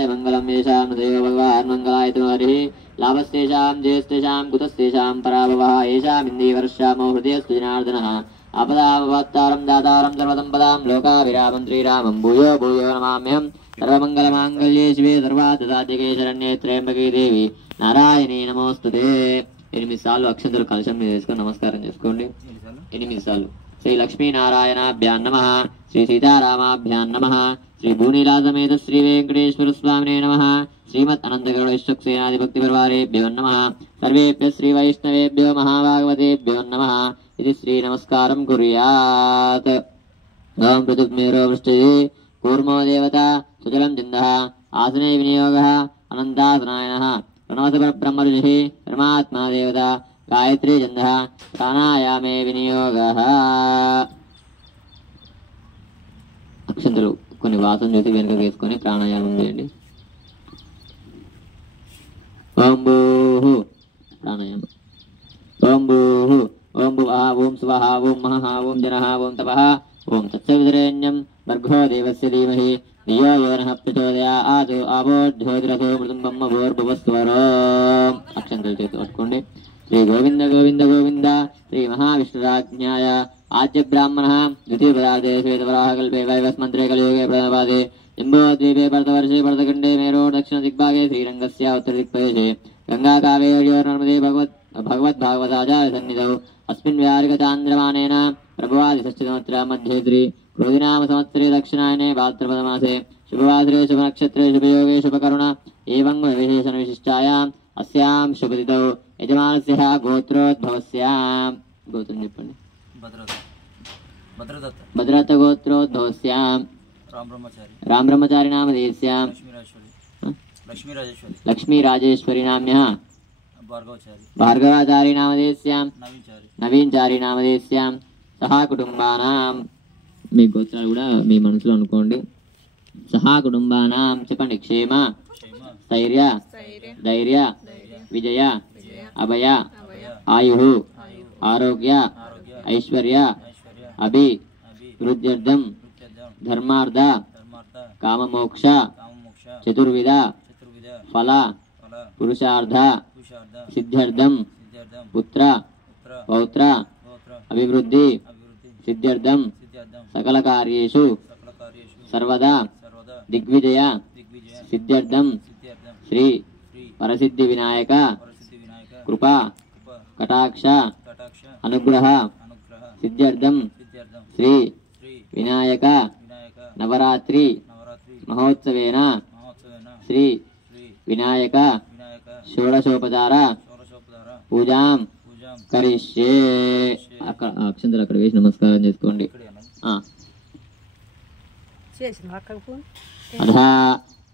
मंगलाय मंगलम येषां देव भगवान् मंगलाय तु हरिः लाभस्तेषां जयस्तेषां कुतस्तेषां पराभवः येषाम् इन्दीवर्षामो हृदयस्तु जनार्दनः आपदामवत्तारं दातारं सर्वसम्पदां लोकाभिरामं श्रीरामं भूयो भूयो नमाम्यहं सर्वमङ्गलमाङ्गल्ये शिवे सर्वार्थसाधिके शरण्ये त्र्यम्बके देवी నారాయణీ నమోస్తుతే 8 సార్లు అక్షంతలు కలశం మీద వేసుకొని నమస్కారం చేసుకోండి. 8 సార్లు. శ్రీ లక్ష్మీనారాయణాభ్యాం నమః, శ్రీ సీతారామాభ్యాం నమః, శ్రీ భూనీలాసమేత శ్రీ వెంకటేశ్వర స్వామినే నమః, శ్రీమద్ అనంతగరుడ విశ్వక్సేనాధిపతి పరివారేభ్యో నమః, సర్వేభ్యః శ్రీ వైష్ణవేభ్యో మహాభాగవతేభ్యో నమః. ఇది శ్రీ నమస్కారం కుర్యాత్. ఓం పృథుగ్మేరో వృష్టయే కూర్మో దేవత సుజలం చిందః ఆసనే వినియోగః అనంతాసనాయనః ప్రణవసపరబ్రహ్మ ఋషిః పరమాత్మా దేవత గాయత్రీ ఛందః ప్రాణాయామే వినియోగః. అక్షంతలు కొన్ని వాసన చేసి వెనుక వేసుకొని ప్రాణాయామం చేయండి. ఓం భూః ప్రాణాయామం. ఓం భూః ఓం భువః ఓం స్వః ఓం మహః ఓం జనః ఓం తపః ఓం తత్సవితురేణ్యం భర్గో దేవస్య ధీమహి ధియో యో నః ప్రచోదయాత్ ఆపోజ్యోతిరసో మృతం బ్రహ్మభూర్భువస్వరో. అక్షంతలు చేతి పట్టుకోండి. శ్రీ గోవింద గోవింద గోవింద శ్రీ మహావిష్ణురాజ్ఞాయ ఆద్య బ్రాహ్మణః ద్వితీయ పదార్థే శ్వేతవరాహకల్పే వైవస్మంత్రే కలియుగే ప్రథమపాదే జంబోద్వీపే భరతవర్షే భరతఖండే మేరో దక్షిణ దిగ్భాగే శ్రీరంగస్య ఉత్తర దిక్ప్రదేశే గంగా కావేర్యోర్ నర్మదే భగవద్భాగవతాచార్య సన్నిధౌ అస్మిన్ వ్యారిగతాంధ్రమానేన ప్రభవాది షష్ఠిసంవత్సర మధ్యే శ్రీ క్రోధినామ సంవత్సరే దక్షిణాయనే భాద్రపదమాసే శుభవాసరే శుభనక్షత్రే శుభయోగే శుభకరుణ ఏవం విశేషణ విశిష్టాయాం అస్యాం శుభతిథౌ యజమానస్య గోత్రోద్భవస్యాం. గోత్రం చెప్పండి. భద్రదత్త గోత్రోద్భవస్యాం రామ్ బ్రహ్మచారి నామధేయస్యాం లక్ష్మీ రాజేశ్వరి నామ్యః భార్గవాచారి నామధేయస్యాం నవీన్ చారి నామధేయస్యాం సహా కుటుంబానాం. మీ గోత్రాలు కూడా మీ మనసులో అనుకోండి. సహా కుటుంబానాం చెప్పండి. క్షేమ స్థైర్య ధైర్య విజయ అభయ ఆయు ఆరోగ్య ఐశ్వర్య అభి వృద్ధ్యర్థం ధర్మార్థ కామమోక్ష చతుర్విధ ఫల పురుషార్థ సిద్ధ్యర్థం పుత్ర పౌత్ర అభివృద్ధి సిద్ధ్యర్థం సకల కార్యేషు సర్వదా దిగ్విజయ సిద్ధ్యర్థం శ్రీ వరసిద్ధి వినాయక కృపా కటాక్ష అనుగ్రహ సిద్ధ్యర్థం శ్రీ వినాయక నవరాత్రి మహోత్సవేన శ్రీ వినాయక షోడశోపచార పూజాం కరిష్యే. అక్షంతలు అక్కడ వేసి నమస్కారం చేసుకోండి. అధా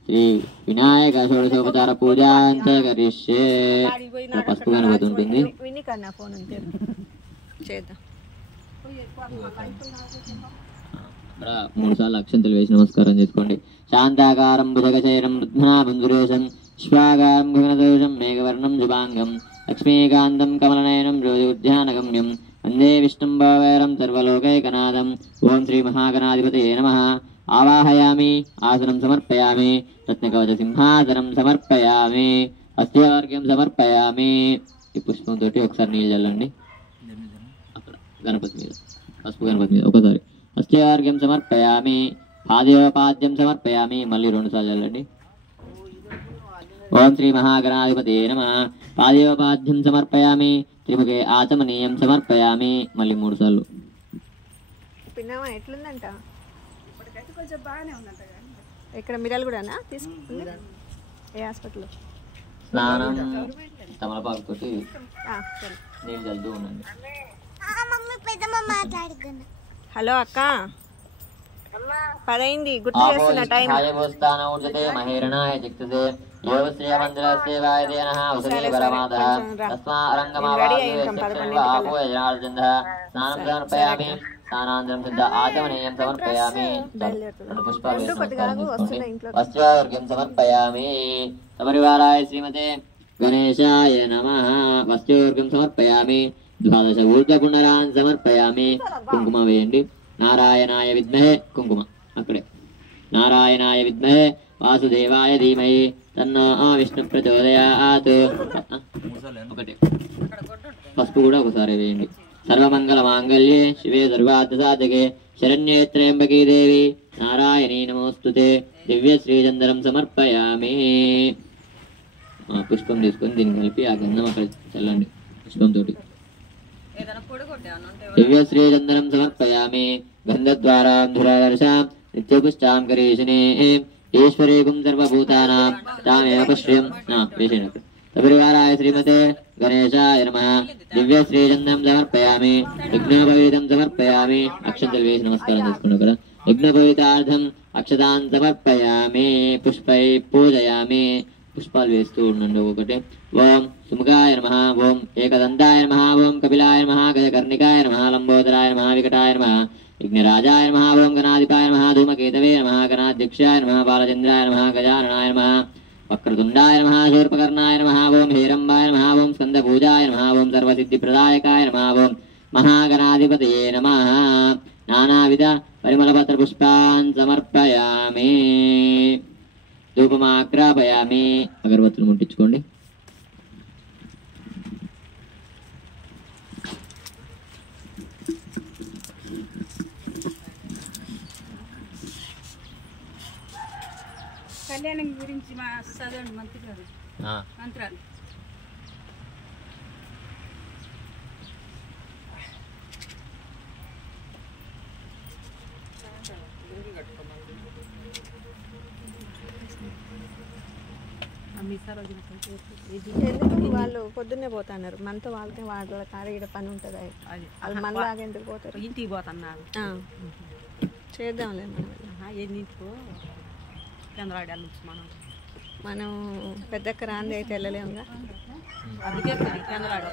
శ్రీ వినాయక షోడశోపచార పూజాంచ కరిష్యే. పసుపు కనబడుతుంటుంది. అక్కడ 3 సార్లు అక్షంతలు వేసి నమస్కారం చేసుకోండి. శాంతాకారం భుజగశైరం రుద్మనాభం సురేశం శ్వాగారం గగనదోషం మేఘవర్ణం శుభాంగం లక్ష్మీకాంతం కమలనయనం జ్యోతిర్ధ్యానగమ్యం వందే విష్ణుం భవైరం సర్వలోకైకనాథం. ఓం శ్రీ మహాగణాధిపతయే నమః. ఆవాహయామి ఆసనం సమర్పయామి రత్నకవచ సింహాసనం సమర్పయామి హస్తవార్ఘ్యం సమర్పయామి. ఈ పుష్పంతో ఒకసారి నీళ్ళు చల్లండి. అక్కడ గణపతి మీద పసుపు గణపతి మీద ఒకసారి హస్తవార్ఘ్యం సమర్పయామి పాదయోపాద్యం సమర్పయామి. మళ్ళీ 2 సార్లు చల్లండి. ఓం శ్రీ మహాగణాధిపతయే నమః. పాదయోపాద్యం సమర్పయామి త్రిముఖే ఆచమనీయం సమర్పయామి. మళ్ళీ 3 సార్లు. ఎట్లుందంట ఇక్కడ మిరాలు కూడానా తీసుకుంది ఏ హాస్పిటల్లో? స్నానం తమలపాకు తోటి నీళ్ళు చల్లుతూ ఉండండి. హలో అక్క, 10 అయింది. గుర్తు చేస్తున్నా టైం. స్నానాంతరం సిద్ధ ఆచమనీయం సమర్పయామి. వస్త్రార్ఘ్యం సమర్పయామి. సపరివారాయ శ్రీమతే గణేశాయ నమః. వస్త్రార్ఘ్యం సమర్పయామి. 12 ఊర్ధ్వపుండరాన్ సమర్పయామి. కుంకుమ వేయండి. నారాయణాయ విద్మహే కుంకుమ అక్కడే నారాయణాయ విద్మహే వాసుదేవాయ ధీమహి తన్నో విష్ణు ప్రచోదయాత్. ఒకటి పసుపు కూడా ఒకసారి వేయండి. సర్వమంగళ మాంగళ్యే శివే సర్వార్థ సాధకే శరణ్యే త్రయంబకీ దేవి నారాయణీ నమోస్తుతే. దివ్య శ్రీచందనం సమర్పయామి. పుష్పం తీసుకొని దీన్ని కలిపి ఆ గంధం అక్కడ చల్లండి పుష్పంతో. దివ్య శ్రీచందనం సమర్పయామి. గంధద్వారాం ధురాదర్శాం నిత్యపుష్టాం కరీషినే ఈశ్వరీకుం సర్వభూతానాం తామేవ పశ్యం. వేసేనప్పుడు సపరివారాయ శ్రీమతే గణేశాయ నమః. దివ్య శ్రీచందనం సమర్పయామి. యజ్ఞోపవీతం సమర్పయామి. అక్షంతలు వేసి నమస్కారం చేసుకున్నాం కదా. యజ్ఞోపవీతార్థం అక్షతాన్ సమర్పయామి. పుష్పై పూజయామి. పుష్పాలు వేస్తూ ఉండండి ఒకటి. ఓం సుముఖాయ నమః. ఓం ఏకదంతాయ నమః. ఓం కపిలాయ నమః. గజకర్ణికాయ నమః. లంబోదరాయ నమః. వికటాయ నమః. విఘ్నరాజాయ నమః. ఓం గణాధిపాయ నమః. ధూమకేతవే నమః. గణాధ్యక్షాయ నమః. బాలచంద్రాయ నమః. గజాననాయ నమః. వక్రతుండాయ నమః. శూర్పకర్ణాయ నమః. ఓం హేరంబాయ నమః. ఓం స్కందపూజాయ నమః. ఓం సర్వసిద్ధిప్రదాయకాయ నమః. ఓం మహాగణాధిపతయే నమః. నానావిధ పరిమళపత్ర పుష్పాన్ సమర్పయామి. ధూపమాగ్రాపయామి. అగరబత్తులు ముట్టించుకోండి. కళ్యాణం గురించి మా చదవండి మంత్రాలు. మంత్రాలు ఎందుకు వాళ్ళు పొద్దున్నే పోతున్నారు మనతో. వాళ్ళకి వాళ్ళ కాడ ఇక్కడ పని ఉంటుంది. వాళ్ళు మనలాగా ఎందుకు పోతారు? ఇంటికి పోతున్నారు. చేద్దాంలే మనం. ఎన్నింటికో చంద్రాడి నుంచి మనం పెద్దక్క రాంది అయితే వెళ్ళలేముగా. అందుకే చంద్రాడి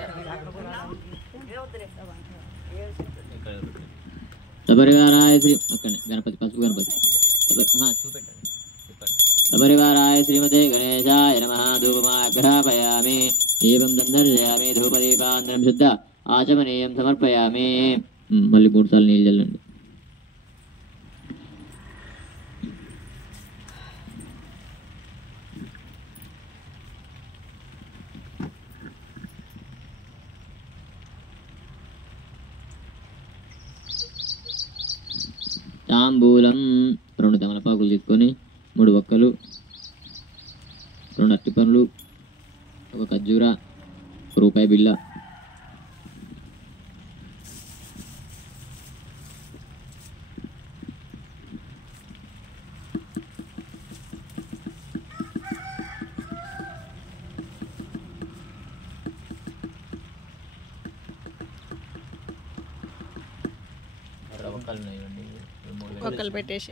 సపరివారాయ శ్రీ గణపతి పసుపు గణపతి చూపెట్టండి. సపరివారాయ శ్రీమతే గణేశాయ నమః. ధూపమాగ్రాపయామి. దీపం సందర్శయామి. ధూపదీపాంతరం శుద్ధ ఆచమనీయం సమర్పయామి. మళ్ళీ 3 సార్లు నీళ్ళు చల్లండి. తాంబూలం 2 తమలపాకులు తీసుకొని 3 వక్కలు, 2 అరటిపండ్లు, 1 ఖర్జూర, ₹1 బిళ్ళ, ఒక్కలు పెట్టేసి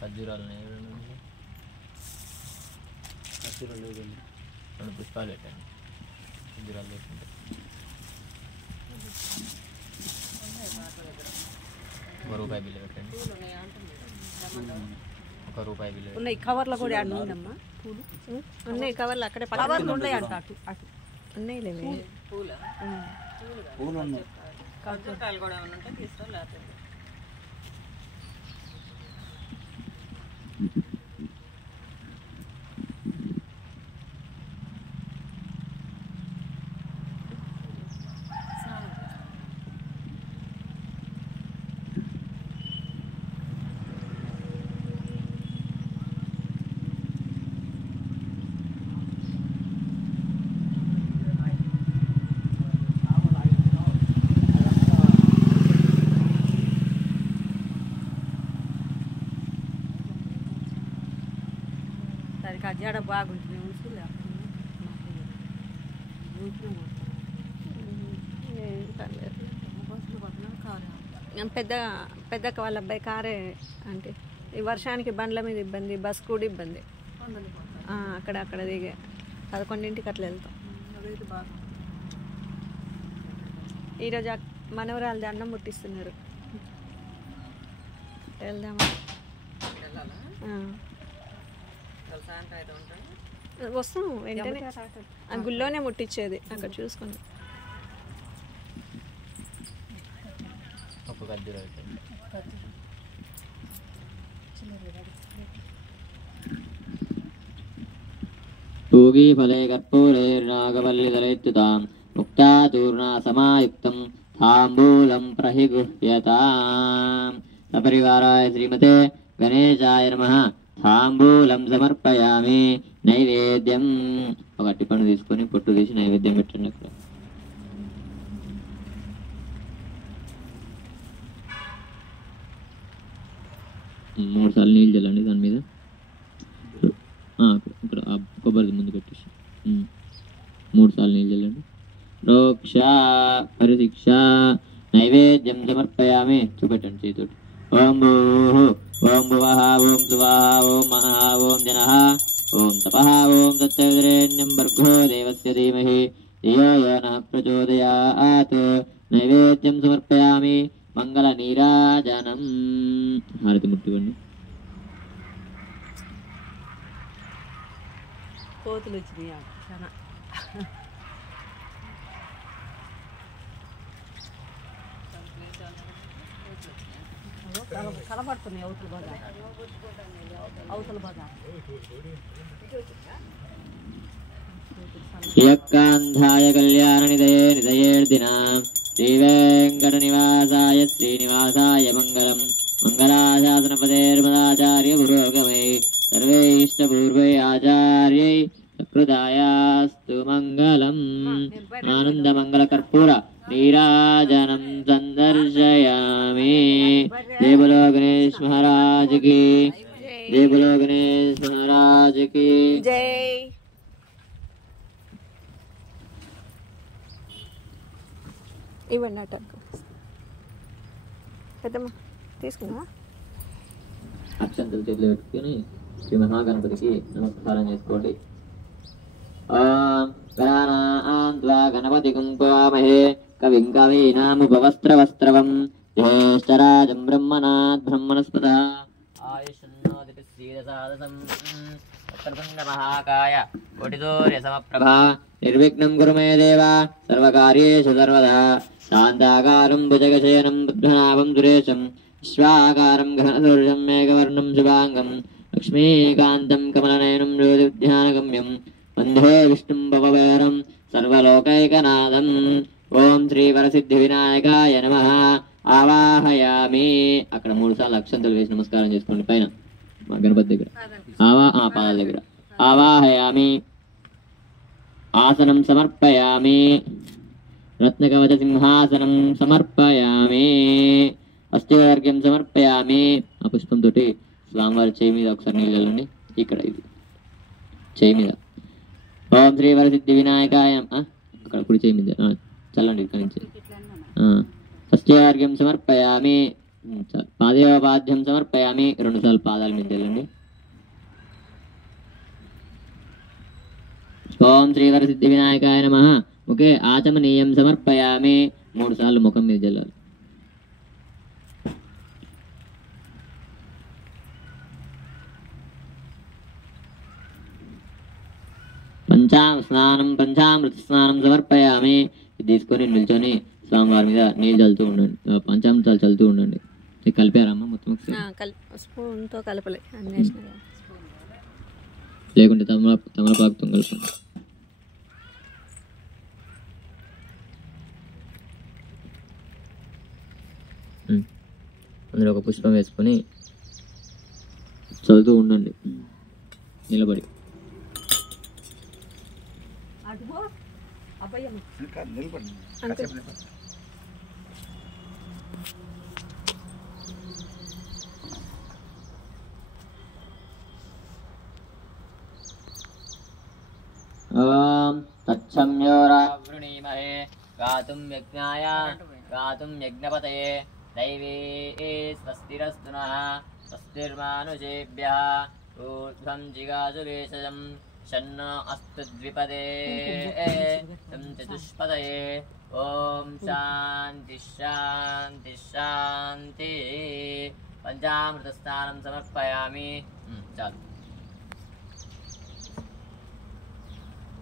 ఖర్జూరాలు 2 పుష్పాలు పెట్టండి. ఖర్జూరాలు పెట్టుకుంటే ₹1 బిల్లు పెట్టండి. ₹1 బిల్లు ఉన్నాయి. కవర్లో కూడా యాడ్ ఉందమ్మా. పూలు ఉన్నాయి. కవర్లు అక్కడే కవర్లు ఉన్నాయి అంట. అటు అటు ఉన్నాయి లేవే పూలు ఉన్నాయి. కవర్లు కూడా ఉంటే తీసుకోవాలి. జడ బాగుంటుంది. పెద్దక్క వాళ్ళ అబ్బాయి కారే అంటే ఈ వర్షానికి బండ్ల మీద ఇబ్బంది, బస్ కూడా ఇబ్బంది. అక్కడ దిగే 11ంటికి అట్లా వెళ్తాం. ఈరోజు మనవరాలు దండం ముట్టిస్తున్నారు. వెళ్దామా? వస్తాం వెంటనే. ఆ గుళ్ళోనే ముట్టించేది అక్కడ చూసుకుని. ఒక पूगीफले कर्पूरैर्नागवल्लिदलैत्युतां मुक्ताचूर्णासमायुक्तं ताम्बूलं प्रहिगुह्यताम् सपरिवाराय श्रीमते गणेशाय नमः తాంబూలం సమర్పయామి నైవేద్యం ఒక అట్టిపండు తీసుకొని పొట్టు తీసి నైవేద్యం పెట్టండి అక్కడ మూడు సార్లు నీళ్ళు చల్లండి దాని మీద ఇక్కడ కొబ్బరి ముందు పెట్టేసి మూడు సార్లు నీళ్ళు చల్లండి రోక్ష పరిశిక్ష నైవేద్యం సమర్పయామి చూపెట్టండి చేతోటి ఓం భూః ఓం భువః ఓం సువః ఓం మహః ఓం జనః ఓం తపః ఓం తత్సవితురేణ్యం భర్గో దేవస్య ధీమహి ధియో యో నః ప్రచోదయాత్ నైవేద్యం సమర్పయామి మంగళ నీరాజనం హారతి ముట్టుకోండి కోతులు వచ్చినాయి చాలా కనబడుతున్నాయి అవతల బజార్ యక్కాంధాయ కళ్యాణ నిదయే నిదయేర్దినాం శ్రీవేంకటనివాసాయ శ్రీనివాసాయ మంగళం మంగళాశాసనపదేర్మదాచార్య పురోగమై సర్వైష్టపూర్వై ఆచార్యై సకృతాయాస్తు మంగళం ఆనందమంగళకర్పూర నీరాజనం సందర్శయామి జయ బలో గణేష్ మహారాజ్ కి జయ బలో గణేష్ మహారాజ్ కి జై. ఇవ్వండి అటకు పెద్దమ్మ తీసుకున్నా అక్షంతలు చేతిలో పెట్టుకుని శ్రీ మహాగణపతికి నమస్కారం చేసుకోండి. ఓం గణానాన్త్వా గణపతి కుంకుమహే కవిం కవీనాముపవస్త్రవస్త్రవం జ్యేష్ఠరాజం బ్రహ్మణాత్ బ్రహ్మణస్పత ఆయుష్న్నోదిపి శ్రీరసాదసం వక్రతుండ మహాకాయ కోటిసూర్య సమప్రభా నిర్విఘ్నం కురు మే దేవ సర్వకార్యేషు సర్వదా శాంతాకారం భుజగశయనం బుద్ధనాభం సురేశం విశ్వాకారం ఘనసూర్యం మేఘవర్ణం శుభాంగం లక్ష్మీకాంతం కమలనయనం జ్యోతిధ్యానగమ్యం వందే విష్ణుం భవభైరం సర్వలోకైకనాథం. ఓం శ్రీ వరసిద్ధి వినాయకాయ నమః ఆవాహయామి. అక్కడ 3 సార్లు అక్షంతలు వేసి నమస్కారం చేసుకోండి పైన మా గణపతి దగ్గర పాదాల దగ్గర. ఆవాహయామి ఆసనం సమర్పయామి రత్నకవచ సింహాసనం సమర్పయామి అష్టవర్గ్యం సమర్పయామి. ఆ పుష్పంతో స్వామివారి చేయి మీద ఒకసారి నీళ్ళు చల్లండి. ఇక్కడ ఇది చేయి మీద ఓం శ్రీ వరసిద్ధి వినాయకాయ అక్కడ కుడి చేయి మీద చల్లండి. ఇక్కడ నుంచి అష్టవర్గ్యం సమర్పయామి పాదయోపాధ్యం సమర్పయామి 2 సార్లు పాదాల మీద చల్లండి. ఓం శ్రీ వరసిద్ధి వినాయకాయ నమః ముఖే ఆచమనీయం సమర్పయామి 3 సార్లు ముఖం మీద చల్లాలి. పంచామృత స్నానం సమర్పయామి. ఇది తీసుకొని నిల్చొని స్వామివారి మీద నీళ్ళు చల్లుతూ ఉండండి. పంచామృతాలు చల్లుతూ ఉండండి. కలిపారమ్మా మొత్తం స్పూన్తో కలపలే లేకుంటే తమలపాకుతో కలపండి. అందులో ఒక పుష్పం వేసుకొని చదువుతూ ఉండండి నిలబడి. ఓం తచ్చమ్యోరావృణీమహే గాతుం యజ్ఞాయ గాతుం యజ్ఞపతయే దైవీ స్వస్తిరస్తు నః స్వస్తిర్మానుషేభ్యః ఊర్ధ్వం జిగాసు వేషజం షన్నో అస్తు ద్విపదే తం చతుష్పదయే. ఓం శాంతి శాంతి శాంతి. పంచామృత స్నానం సమర్పయామి. చాలు.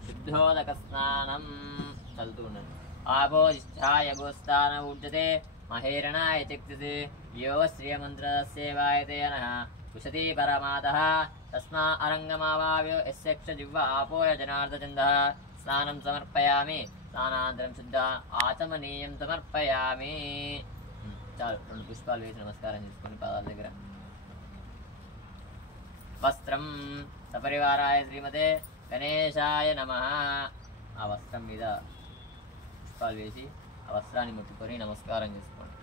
శుద్ధోదక స్నానం చల్లుతూ ఉండండి. ఆపోజిష్టాయ భూస్థాన ఊర్జతే మహేరణాయ చక్తితే యో శ్రియమంత్ర సేవాయతే నః कुशती परमातः तस्मा अरङ्गमावाव्यो यस्य जिह्वा आपोय जनार्दचन्दः स्नानं समर्पयामि स्नानान्तरं शुद्ध आचमनीयं समर्पयामि చాలు 2 పుష్పాలు వేసి నమస్కారం చేసుకొని పాదాల దగ్గర వస్త్రం సపరివారాయ శ్రీమతే గణేశాయ నమః ఆ వస్త్రం మీద పుష్పాలు వేసి ఆ వస్త్రాన్ని ముట్టుకొని నమస్కారం చేసుకోండి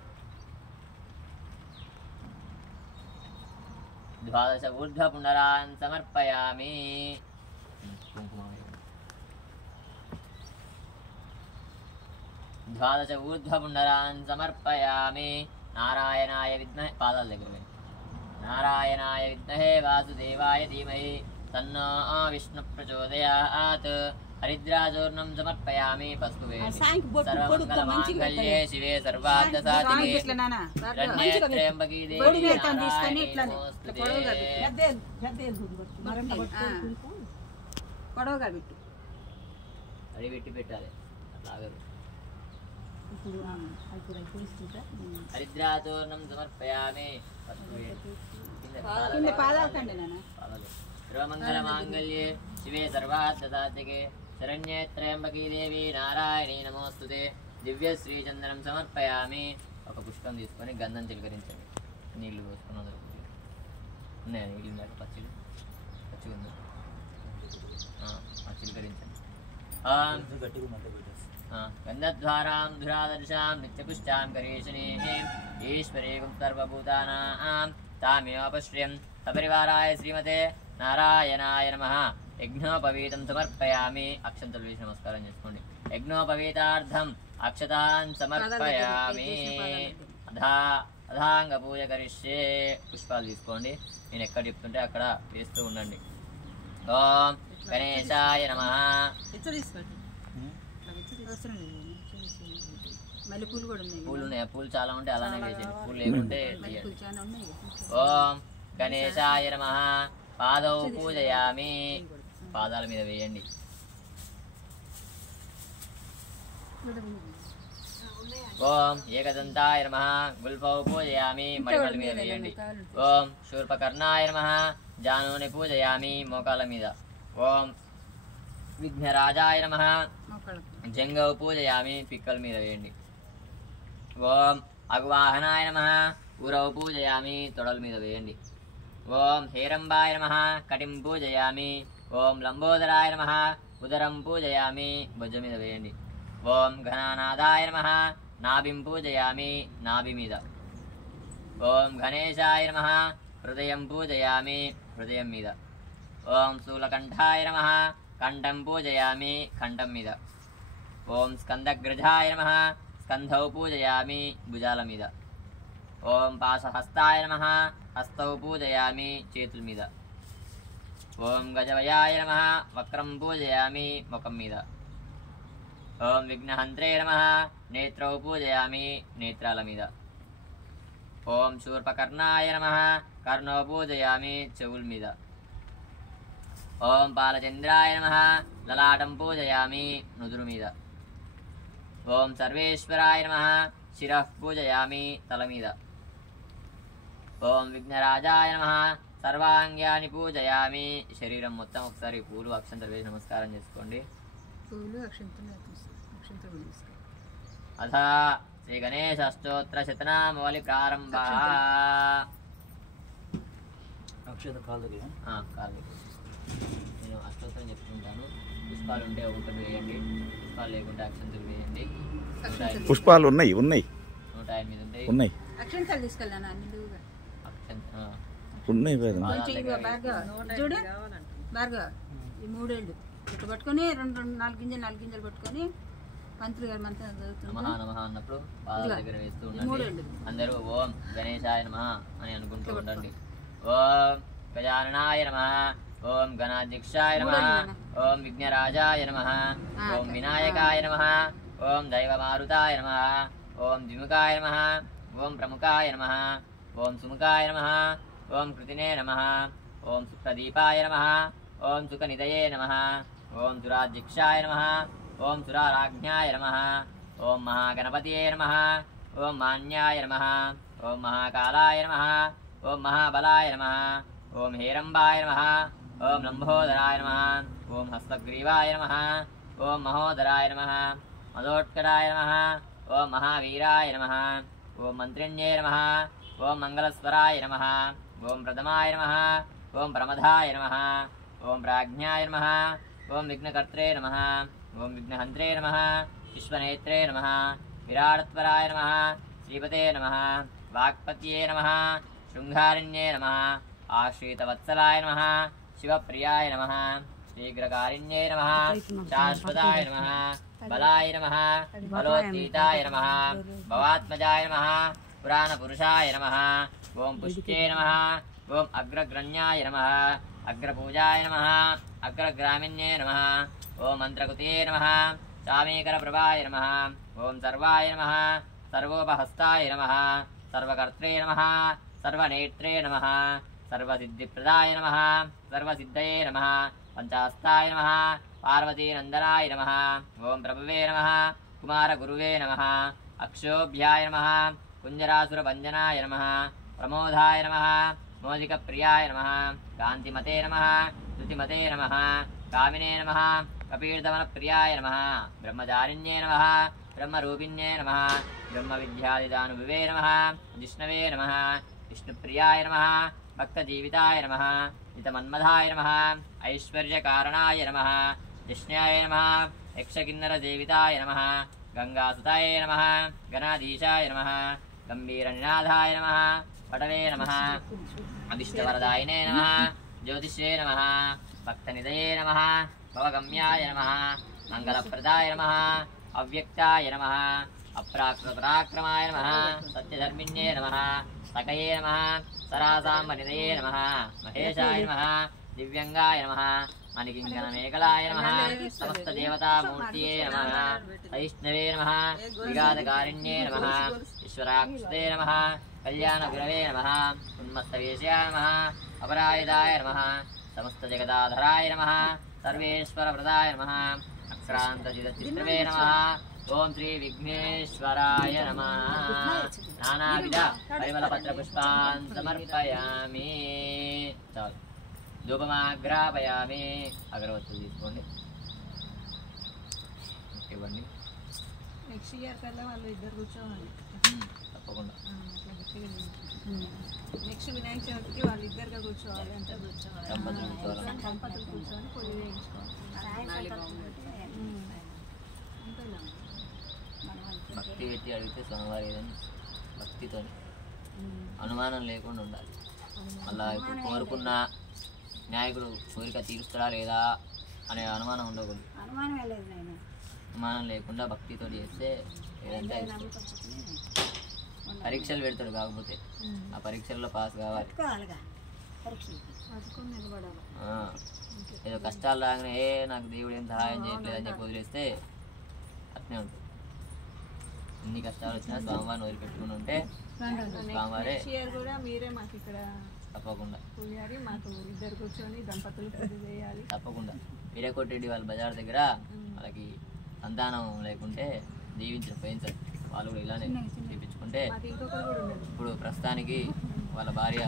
12 ఊర్ధ్వపుండరాన్ సమర్పయామి కుంకుమ 12 ఊర్ధ్వపుండరాన్ సమర్పయామి నారాయణాయ విద్మహే పాదాల దగ్గర నారాయణాయ విద్మహే వాసుదేవాయ ధీమహి తన్నో విష్ణు ప్రచోదయాత్ హరిద్రాచూర్ణం సమర్పయామి పసుపు సర్వమంగళమాంగళ్యే శివే సర్వార్థసాధికే శరణ్యే త్ర్యంబకే దేవి నమోస్తుతే పొడవుగా పెట్టు అది పెట్టాలి అట్లాగరు హరిద్రాచూర్ణం సమర్పయామి సర్వమంగళమాంగళ్యే శివే సర్వార్థసాధికే శరణ్యే త్ర్యంబకే దేవి నారాయణీ నమోస్తుతే దివ్య శ్రీచందనం సమర్పయామి ఒక పుష్పం తీసుకొని గంధం చిలకరించండి నీళ్లు పోసుకుని అందరూ ఉన్నాయా నీళ్ళు ఉన్నాక పచ్చిగా ఉంది చిలకరించండి గంధద్వారాం ధురాదర్శాం నిత్యపుష్టాం కరీషిణీం ఈశ్వరీం సర్వభూతానాం తామేవపశ్రియం సపరివారాయ శ్రీమతే నారాయణాయ నమః యజ్ఞోపవీతం సమర్పయామి అక్షంతలు వేసి నమస్కారం చేసుకోండి యజ్ఞోపవీతార్థం అక్షతాన్ సమర్పయామి అధాంగ పూజ కరిష్యే పుష్పాలు తీసుకోండి నేను ఎక్కడ చెప్తుంటే అక్కడ వేస్తూ ఉండండి ఓం గణేశాయ నమః పూలు ఉన్నాయా పూలు చాలా ఉంటే అలానే వేసేయండి పూలు లేకుంటే ఓం గణేశాయ నమః పాదౌ పూజయామి పాదాల మీద వేయండి ఓం ఏకదంతాయ నమః గుల్ఫౌ పూజయామి మడిమల మీద వేయండి ఓం శూర్పకర్ణాయ నమః జానుని పూజయామి మోకాల మీద ఓం విఘ్నరాజాయ నమః జంగౌ పూజయామి పిక్కల మీద వేయండి ఓం అగ్వాహనాయ నమః ఉరౌ పూజయామి తొడల మీద వేయండి ఓం హేరంబాయ నమః కటిం పూజయామి ఓం లంబోదరాయ నమః ఉదరం పూజయామి భుజ మీద వేయండి ఓం ఘనానాదాయ నమః నాభిం పూజయామి నాభి మీద ఓం గణేశాయ నమః హృదయం పూజయామి హృదయం మీద ఓం స్థూలకంఠాయ నమః కంఠం పూజయామి కంఠం మీద ఓం స్కందగ్రజాయ నమః స్కంధౌ పూజయామి భుజాల మీద ఓం పాశహస్తాయ నమః హస్తౌ పూజయామి చేతుల మీద ఓం గజవయాయ నమః వక్రం పూజయామి ముఖం మీద ఓం విఘ్నహంత్రే నమః నేత్రౌ పూజయామి నేత్రాల మీద ఓం శూర్పకర్ణాయ నమః కర్ణౌ పూజయామి చెవుల మీద ఓం బాలచంద్రాయ నమః లలాటం పూజయామి నుదురు మీద ఓం సర్వేశ్వరాయ నమః శిరః పూజయామి తల మీద ఓం విఘ్నరాజాయ నమః సర్వాంగాన్ని పూజయామి శరీరం మొత్తం ఒకసారి పూలు అక్షంతలు వేసి నమస్కారం చేసుకోండి అథ శ్రీ గణేశ అష్టోత్తర శతనామావళి ప్రారంభ నేను అష్టోత్తరం చెప్తుంటాను పుష్పాలు ఉంటే ఒకటి వేయండి పుష్పాలు లేకుంటే అక్షంతలు వేయండి పుష్పాలు ఉన్నాయి 108 ఉన్నాయి అక్షంతలు తీసుకెళ్ళాను ఉన్నాయి చూడు బాగా ఈ 3 ఏళ్ళు ఇట్లా పట్టుకొని 4 గింజలు పట్టుకొని పంతులు గారు మంత్రం నమః నమః అన్నప్పుడు పాదాల దగ్గర వేస్తూ ఉండండి అందరూ ఓం గణేశాయ నమః అని అనుకుంటూ ఉండండి ఓం గజాననాయ నమః ఓం గణాధ్యక్షాయ నమః ఓం విఘ్నరాజాయ నమః ఓం వినాయకాయ నమః ఓం దైవమారుతాయ నమః ఓం ద్విముఖాయ నమః ఓం ప్రముఖాయ నమః ఓం సుముఖాయ నమః ఓం కృతినే నమః ఓం సుప్రదీపాయ నమః ఓం సుఖనిధయే నమః ఓం సురాధ్యక్షాయ నమః ఓం సురారాజ్ఞాయ నమః ఓం మహాగణపతయే నమః ఓం మాన్యాయ నమః ఓం మహాకాలాయ నమః ఓం మహాబలాయ నమః ఓం హేరంబాయ నమః ఓం లంబోదరాయ నమః ఓం హస్తగ్రీవాయ నమః ఓం మహోదరాయ నమః మదోత్కటాయ నమః ఓం మహావీరాయ నమః ఓం మంత్రిణ్యే నమః ఓం మంగళస్వరాయ నమః ఓం ప్రథమాయ నమః ఓం ప్రమదాయ నమః ఓం ప్రాజ్ఞాయ నమః ఓం విఘ్నకర్త్రే నమః ఓం విఘ్నహంత్రే నమః విశ్వనేత్రే నమః విరాట్వరాయ నమః శ్రీపతే నమః వాక్పత్యే నమః శృంగారిణ్యే నమః ఆశ్రితవత్సలాయ నమః శివప్రియాయ నమః శీఘ్రకారిణ్యే నమః శాశ్వతాయ నమః బలాయ నమః బలోత్తీతాయ నమః భవాత్మజాయ నమః పురాణపురుషాయ నమః ఓం పుష్ట్యే నమః ఓం అగ్రగ్రణ్యాయ నమః అగ్రపూజాయ నమః అగ్రగ్రామిణ్యే నమః ఓం మంత్రకృతే నమః చామీకరప్రభాయ నమః ఓం సర్వాయ నమః సర్వోపహస్తాయ నమః సర్వకర్త్రే నమః సర్వనేత్రే నమః సర్వసిద్ధిప్రదాయ నమః సర్వసిద్ధయే నమః పంచాస్తాయ నమః పార్వతీనందనాయ నమః ఓం ప్రభువే నమః కుమారగురువే నమః అక్షోభ్యాయ నమః కుంజరాసురభంజనాయ నమః ప్రమోదాయ నమః మోదికప్రియాయ నమః కాంతిమతే నమః స్తుతిమతే నమః కామినే నమః కపీర్దమనప్రియాయ నమః బ్రహ్మచారిణ్యే నమః బ్రహ్మరూపిణ్యే నమః బ్రహ్మవిద్యాదిదానుభవే నమః విష్ణవే నమః విష్ణుప్రియాయ నమః భక్తజీవితాయ నమః హితమన్మధాయ నమః ఐశ్వర్యకారణాయ నమః జిష్ణాయ నమః యక్షకిన్నరసేవితాయ నమః గంగాసుతాయ నమః గణాధీశాయ నమః గంభీరనినాదాయ నమః పటవే నమః అభిష్టవరదాయినే నమః జ్యోతిష్యే నమః భక్తనిధయే నమః భవగమ్యాయ నమః మంగళప్రదాయ నమః అవ్యక్తాయ నమః అప్రాకృతపరాక్రమాయ నమః సత్యధర్మిణ్యే నమః సకయే నమః సరాసాంబనిధయే నమః మహేశాయ నమః దివ్యంగాయ నమః మణికింకణమేకలాయ నమః సమస్తదేవతామూర్తియే నమః వైష్ణవే నమః విగాధకారిణ్యే నమః ఈశ్వరాక్షతే నమః కళ్యాణగురవే నమః ఉన్మత్తవేశ్యాయ నమః అపరాయుధాయ నమః సమస్తజగదాధరాయ నమః సర్వేశ్వరప్రదాయ నమః అక్షరాంతచిత్రవే నమః ఓం శ్రీ విఘ్నేశ్వరాయ నమః నానావిధ పరిమళపత్రపుష్పాన్ సమర్పయామి. చాలు. ధూపమాగ్రాపయామి. అగరవత్తులు తీసుకోండి, ఇవ్వండి. నెక్స్ట్ ఇయర్ కల్లా వాళ్ళు ఇద్దరు కూర్చోవాలి తప్పకుండా. నెక్స్ట్ వినాయక చవితికి వాళ్ళు ఇద్దరుగా కూర్చోవాలి అంటే దంపతులు కూర్చొని పూజ చేయించుకోవాలి. భక్తి పెట్టి అడిగితే స్వామివారి ఏదైనా భక్తితో అనుమానం లేకుండా ఉండాలి. మళ్ళా ఇప్పుడు కోరుకున్న నాయకుడు కోరిక తీరుస్తాడా లేదా అనే అనుమానం ఉండకూడదు. అనుమానం లేకుండా భక్తితో చేస్తే ఏదంటే పరీక్షలు పెడతాడు, కాకపోతే ఆ పరీక్షల్లో పాస్ కావాలి. ఏదో కష్టాలు రాగానే నాకు దేవుడు ఏం సహాయం చేయట్లేదు అని చెప్పి వదిలేస్తే అట్నే ఉంటుంది. ఎన్ని కష్టాలు వచ్చినా స్వామివారిని వదిలిపెట్టుకుని ఉంటే స్వామివారే కూడా మీరే మాకు ఇక్కడ తప్పకుండా పూజారి మాకు ఇద్దరు కూర్చొని దంపతులు పూజ చేయాలి. తప్పకుండా. వీరకోటిరెడ్డి వాళ్ళ బజార్ దగ్గర వాళ్ళకి సంతానం లేకుంటే దీవించారు పోయించారు. వాళ్ళు కూడా ఇలానే చేయించుకుంటే ఇప్పుడు ప్రస్తుతానికి వాళ్ళ భార్య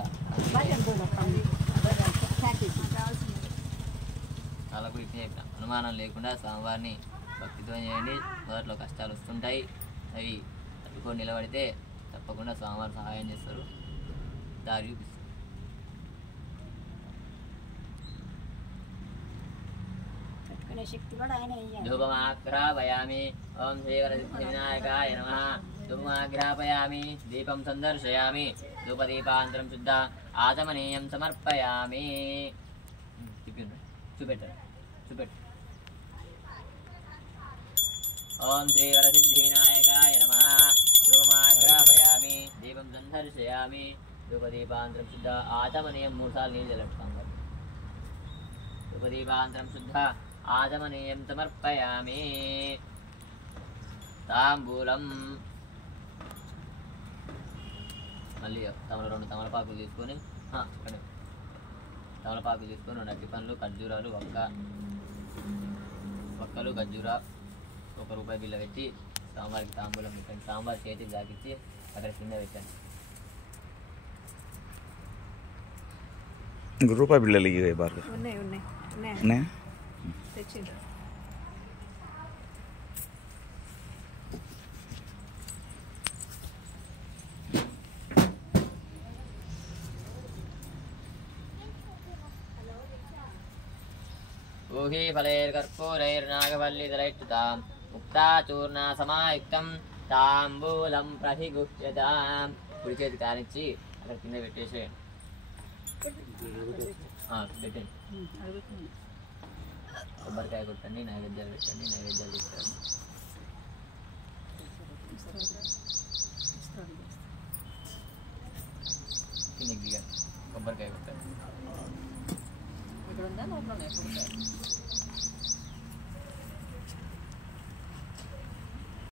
వాళ్ళకు కూడా ఇట్లా చెప్పిన అనుమానం లేకుండా స్వామివారిని భక్తితో చేయండి. మొదట్లో కష్టాలు వస్తుంటాయి, అవి తట్టుకొని నిలబడితే తప్పకుండా స్వామివారు సహాయం చేస్తారు, దారి చూపిస్తారు. ధూపమాగ్రాపయామి. ఓం శ్రీవరసిద్ధివినాయకాయ నమః. ధూపమాగ్రాపయామి. దీపం సందర్శయామి. ధూపదీపాంతరం శుద్ధ ఆచమనీయం సమర్పయామి. చూపెట్టారు చూపెట్టు. ఓం శ్రీవరసిద్ధివినాయకాయ నమః. ధూపమాగ్రాపయామి. దీపం సందర్శయామి. ధూపదీపాంతరం శుద్ధ ఆచమనీయం. 3 సార్లు నీళ్ళు చల్లట్టుతాం. ధూపదీపాంతరం శుద్ధ ఆచమనీయం సమర్పయామి. తాంబూలం. మళ్ళీ 2 తమలపాకులు తీసుకొని తమలపాకులు తీసుకొని 2 అరటిపండ్లు, ఖర్జూరాలు, ఒక్కలు ఖర్జూరా, ₹1 బిల్ల పెట్టి సాంబార్కి తాంబూలం పెట్టండి. సాంబార్ చేతికి దాకిచ్చి అక్కడ కింద పెట్టండి. ఇంక రూపాయి బిళ్ళలు ఇవి బాగా ఉన్నాయి ఉన్నాయి ఉన్నాయి ఉన్నాయా? తెచ్చిండ్రు. ఊహీ ఫలైర్కర్పూరైర్నాగవల్లిదరైష్టుతాం ముక్తాచూర్ణ సమాయుక్తం తాంబూలం ప్రహిగుహ్యతాం. కుడి చేతి కానిచ్చి అక్కడ కింద పెట్టేసేయండి. పెట్టండి. కొబ్బరికాయ కొట్టండి, నైవేద్యాలు పెట్టండి, నైవేద్యాలు పెట్టండి. కిందకి దిగండి, కొబ్బరికాయ కొట్టండి. ఇక్కడ ఉందా లోపల కొబ్బరికాయ?